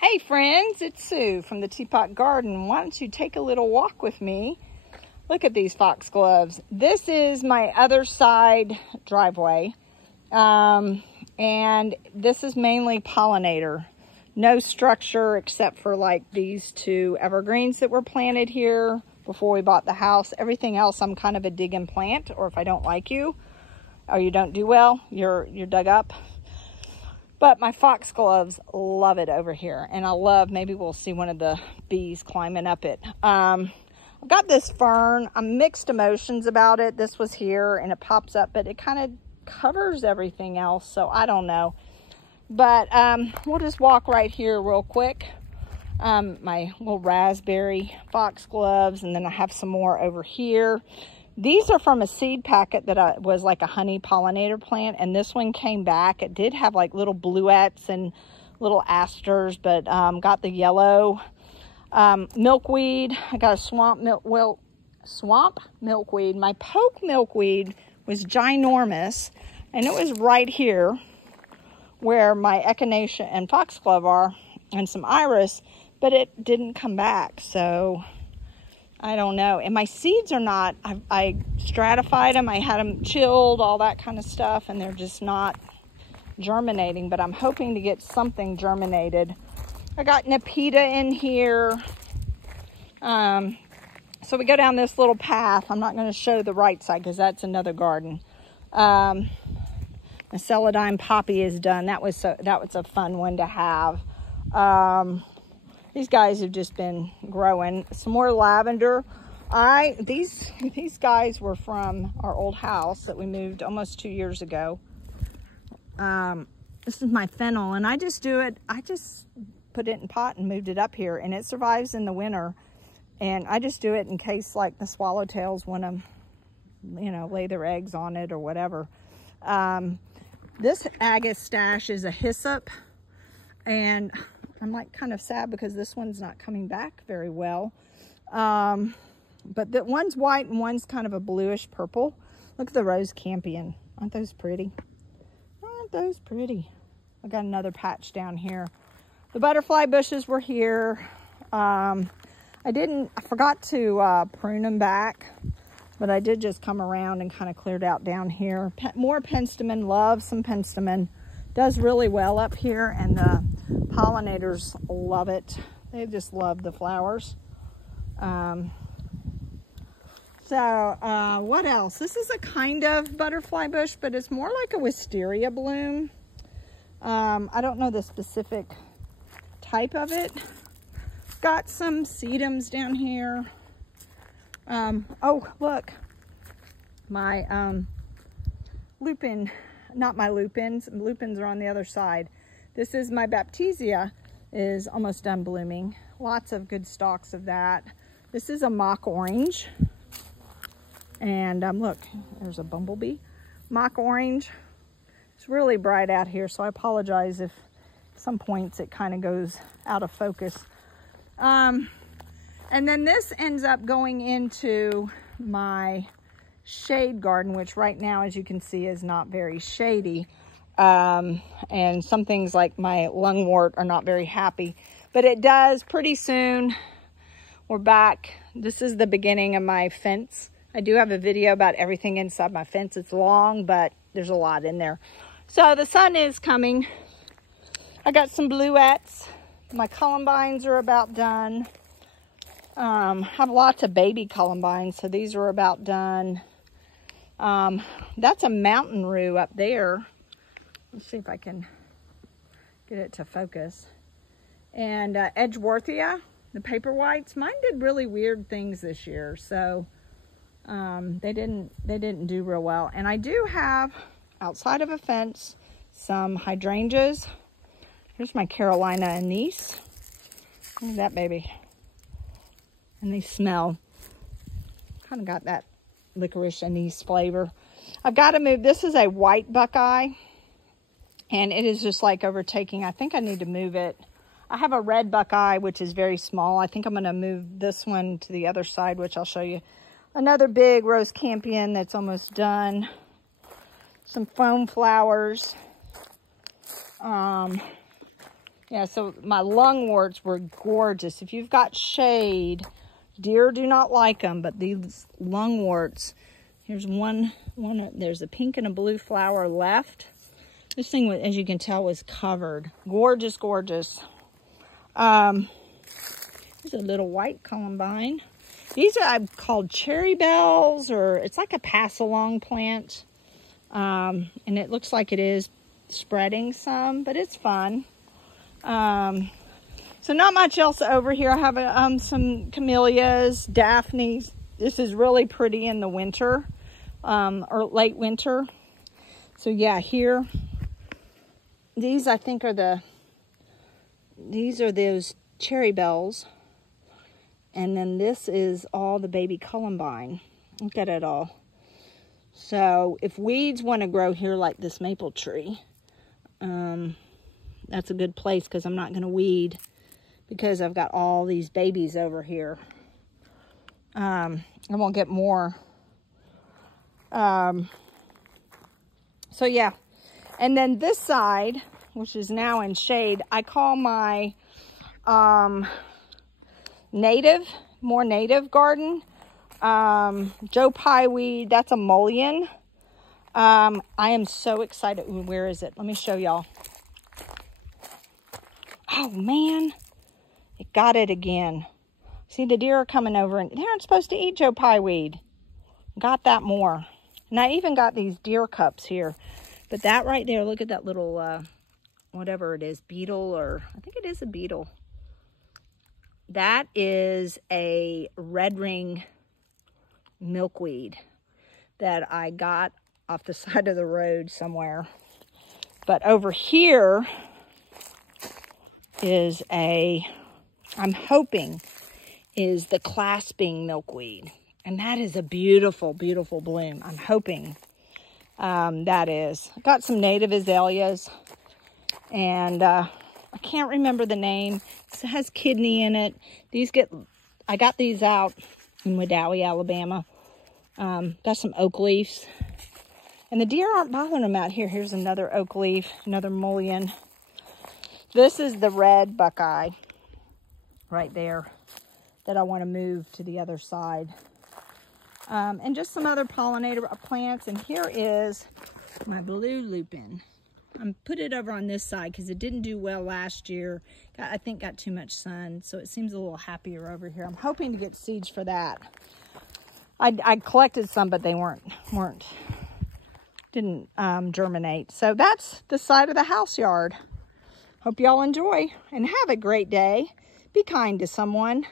Hey friends, it's Sue from the Teapot Garden. Why don't you take a little walk with me? Look at these foxgloves. This is my other side driveway. And this is mainly pollinator. No structure except for like these two evergreens that were planted here before we bought the house. Everything else I'm kind of a dig and plant, or if I don't like you or you don't do well, you're dug up. But my foxgloves love it over here. And I love, maybe we'll see one of the bees climbing up it. I've got this fern. I'm mixed emotions about it. This was here and it pops up, but it kind of covers everything else. So I don't know. But we'll just walk right here real quick. My little raspberry foxgloves. And then I have some more over here. These are from a seed packet that was like a honey pollinator plant, and this one came back. It did have like little bluettes and little asters, but got the yellow milkweed. I got a swamp milkweed. My poke milkweed was ginormous, and it was right here where my echinacea and foxglove are, and some iris, but it didn't come back, so I don't know. And my seeds are not, I stratified them. I had them chilled, all that kind of stuff, and they're just not germinating, but I'm hoping to get something germinated. I got Nepeta in here. So we go down this little path. I'm not going to show the right side because that's another garden. The celandine poppy is done. That was a fun one to have. These guys have just been growing. Some more lavender. These guys were from our old house that we moved almost 2 years ago. This is my fennel, and I just put it in pot and moved it up here, and it survives in the winter. And I just do it in case like the swallowtails want to, lay their eggs on it or whatever. This agastache is a hyssop, and I'm like kind of sad because this one's not coming back very well. But the one's white and one's kind of a bluish purple. Look at the rose campion. Aren't those pretty? Aren't those pretty? I got another patch down here. The butterfly bushes were here. I forgot to prune them back, but I did just come around and kind of cleared out down here. More penstemon. Love some penstemon. Does really well up here, and the pollinators love it. They just love the flowers. What else? This is a kind of butterfly bush, but it's more like a wisteria bloom. I don't know the specific type of it. Got some sedums down here. Oh, look. My lupin, not my lupins. Lupins are on the other side. This is my baptisia, is almost done blooming. Lots of good stalks of that. This is a mock orange. And look, there's a bumblebee. Mock orange. It's really bright out here, so I apologize if at some points it kind of goes out of focus. And then this ends up going into my shade garden, which right now, as you can see, is not very shady. And some things like my lungwort are not very happy, but it does pretty soon. We're back. This is the beginning of my fence. I do have a video about everything inside my fence. It's long, but there's a lot in there. So the sun is coming. I got some bluettes. My columbines are about done. Have lots of baby columbines, so these are about done. That's a mountain rue up there. Let's see if I can get it to focus. And Edgeworthia, the paper whites. Mine did really weird things this year, so they didn't do real well. And I do have, outside of a fence, some hydrangeas. Here's my Carolina anise. Look at that baby. And they smell. Kind of got that licorice anise flavor. I've got to move. This is a white buckeye. And it is just like overtaking. I think I need to move it. I have a red buckeye, which is very small. I think I'm going to move this one to the other side, which I'll show you. Another big rose campion that's almost done. Some foam flowers. Yeah, so my lungworts were gorgeous. If you've got shade, deer do not like them, but these lungworts, here's one, there's a pink and a blue flower left. This thing, as you can tell, was covered. Gorgeous, gorgeous. There's a little white columbine. These are called cherry bells, or it's like a pass-along plant. And it looks like it is spreading some, but it's fun. So not much else over here. I have some camellias, daphnes. This is really pretty in the winter, or late winter. So yeah, here, these I think are these are those cherry bells. And then this is all the baby columbine. Look at it all. So if weeds want to grow here like this maple tree, that's a good place, because I'm not going to weed because I've got all these babies over here. I won't get more. So yeah. And then this side, which is now in shade, I call my more native garden. Joe Pye weed, that's a mullein. I am so excited. Ooh, where is it? Let me show y'all. Oh man, it got it again. See, the deer are coming over, and they aren't supposed to eat Joe Pye weed. Got that more. And I even got these deer cups here. But that right there, look at that little, whatever it is, beetle, or I think it is a beetle. That is a red ring milkweed that I got off the side of the road somewhere. But over here is I'm hoping is the clasping milkweed. And that is a beautiful, beautiful bloom. I'm hoping that is. I got some native azaleas, and I can't remember the name. It has kidney in it. I got these out in Wedowee, Alabama. Got some oak leaves. And the deer aren't bothering them out here. Here's another oak leaf, another mullein. This is the red buckeye right there that I want to move to the other side. And just some other pollinator plants. And here is my blue lupin. I'm put it over on this side because it didn't do well last year. I think got too much sun, so it seems a little happier over here. I'm hoping to get seeds for that. I collected some, but they didn't germinate. So that's the side of the house yard. Hope y'all enjoy and have a great day. Be kind to someone.